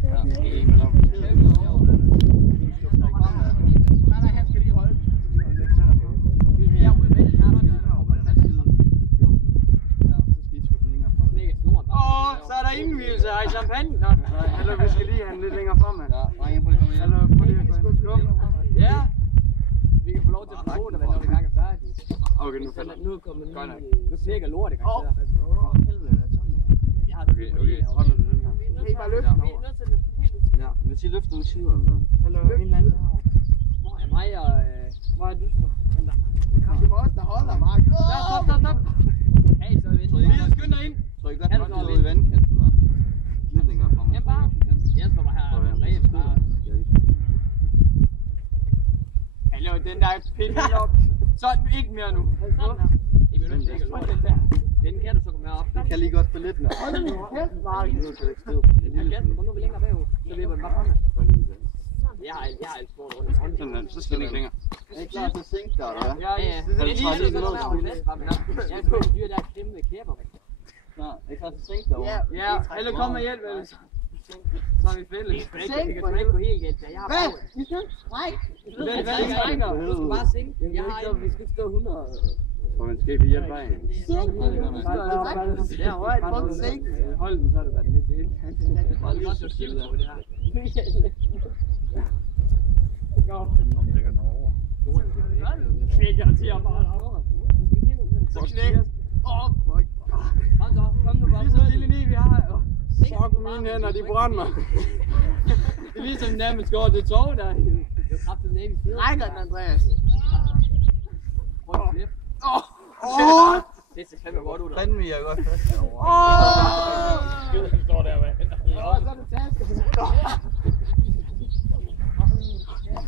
Så er der indvielse af champagne. Eller vi skal lige have den lidt længere fremme. Eller prøv lige at gå ind. Ja. Vi kan få lov til at prøve det, når vi engang er færdige. Okay, nu kommer den. Nu pækker lort, det kan jeg sige. Okay, holder du den her? Hey, bare løft den over. Ja, hvis I løfter nogle sider eller noget. Eller en eller anden. Hvor er mig og... Hvor er du så? Det må også der holder, Mark. Stop. Hey, så er vi ind. Vi skynder ind. Så I godt nok til i vandkanten, hva'? Lidt længere frem. Jamen bare. Jesper var her. Ræb snart. Hallo, den der er pille op. Sådan, ikke mere nu. Den kan du så komme herop. Jeg kan lige godt spille lidt med. Hold nu kæft, Mark. Nu kan jeg ikke stå. Kom nu længere bagud. Så vipper den bare fremme. Jeg har alt spurgt rundt. Så skal den ikke længere. Er I klar til at sænke dig, eller hvad? Ja. Det er lige så der jeg er på et dyr, der er kæmpe kæber. Er I klar til at sænke dig over? Ja, eller kom og hjælp, ellers. Så er vi fælles. Vi kan ikke gå helt galt. Hvad? Vi skal strække. Du skal bare sænke. Vi skal stå 100. Og man skal ikke hjælpe dig. Sænk! Ja, højt, prøv at sænke. Hold den, så har det været lidt til. Hold den også skilt på det her. Gå. Knækker til at bare over. Så knæk. Kom nu bare. Lige så lille ni vi har. Så på mine hænder, de brænder mig. Det er ligesom nærmest går til tog der. Det er kraftigt ned i siden. Rækker den, Andreas. Prøv at flippe. Det ser fandme godt ud. Fanden vil jeg godt fast derovre. Skiden står der, hvad? Så er det taske.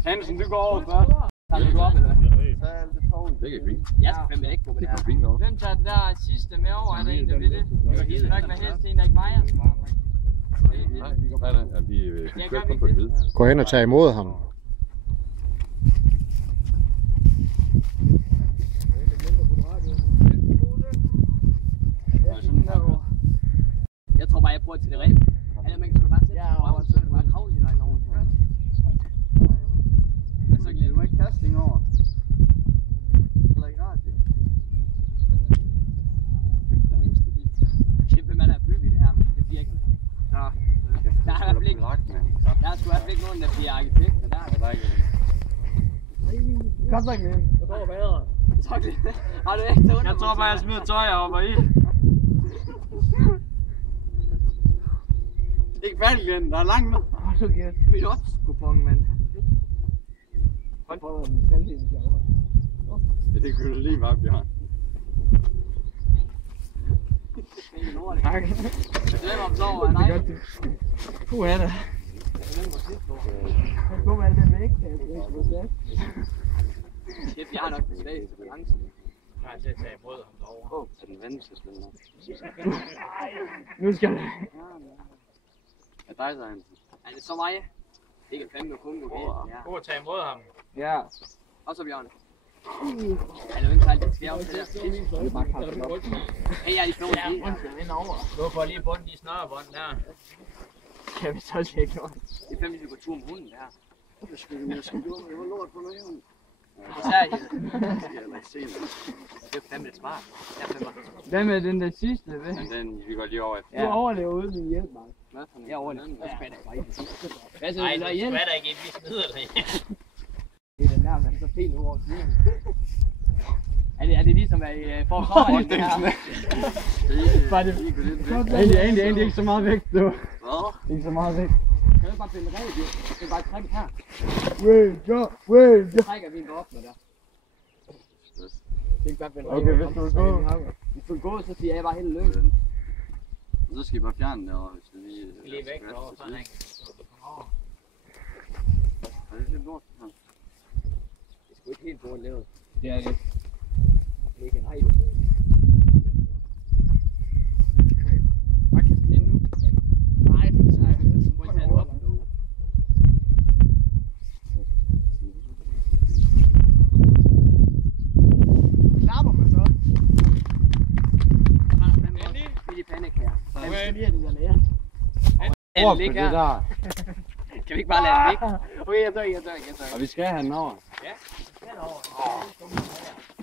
Hansen, du går over først. Tager du op, eller hvad? Så er det tårligt. Det er fint. Jeg skal fandme ikke gå med det her. Hvem tager den der sidste med over? Er det en, der bliver det? Det er ikke med helst en, der ikke vejer. Gå hen og tage imod ham. Jeg tror bare, jeg prøver til det ræb. Eller man kan sgu bare sætte røven, så er det bare kravle i vejen over. Så kan du ikke casting over. Eller ikke rart, det. Det vil man have bygget det her, men det bliver ikke. Nå, der er i hvert fald ikke. Der er sgu i hvert fald ikke nogen, der bliver arkitekt, men der er der ikke. Kom så ikke med. Jeg tror bedre. Har du ikke taget? Jeg tror bare, jeg smider tøj over i. Ikke færdig igen, der er langt med. Hold du kæft. Mit odds-kupon, mand. Hold på, den sandheden skal over. Ja, det kunne du lige bare, Bjørn. Tak. Jeg glemmer om sover, er nej. Puh, er det. Jeg går med alt den væk, jeg skal ikke få slet. Shit, jeg har nok den svageste balance. Jeg har til at tage imod ham derovre. Så den vender sig sådan noget. Nu skal det. Er dig så, Hansen? Er det så mig? Det kan fandme kun gå galt. Gå og tage imod ham. Ja. Og så Bjørn. Er det ikke alt det skæve til der? Det er bare kaffe. Hey, jeg er lige slået. Ja, jeg skal vinde over. Gå for lige bunden de snørebånd der. Kan vi så tjekke noget? Det er fandme, vi går tur med hunden der. Det skal vi med skide ud. Jeg var lort på noget her. Hvad sagde I? Det er fandme lidt smart. Hvad med den der sidste? Men den, vi går lige over efter. Du overlever uden min hjælp, Mark. Jeg overlever. Jeg spatter ikke bare i. Nej, du spatter ikke, vi smider dig. Det er den der, man er så pænt over siden. Er det ligesom at I får sommerhænd det her? Det er egentlig ikke så meget vægt, du. Hvad? Ikke så meget vægt. Kan du bare finde en regel, du kan bare trække her. Så trækker vi en op med der. Okay, hvis du vil gå. Hvis du vil gå, så siger jeg bare helt lykke. Så skal I bare fjerne den derovre, hvis vi lige væk derovre, sådan ikke. Er det lidt lort? Det er sgu ikke helt dårligt lavet. Det er det. Det er ikke en hejl. Den ligger her. Kan vi ikke bare lade den ligge? Okay, jeg tør. Og vi skal have den over. Ja, den over.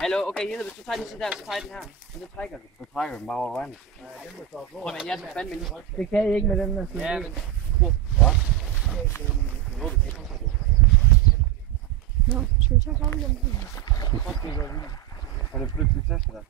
Hallo, okay, Jette, hvis du tager den så der, så tager jeg den her. Og så trækker vi. Så trækker vi den bare over vandet. Prøv at jeg skal fandme lige. Det kan I ikke med den der side. Ja, men... Nå, skal vi så komme hjem? Og det er flyttet til Tesla der.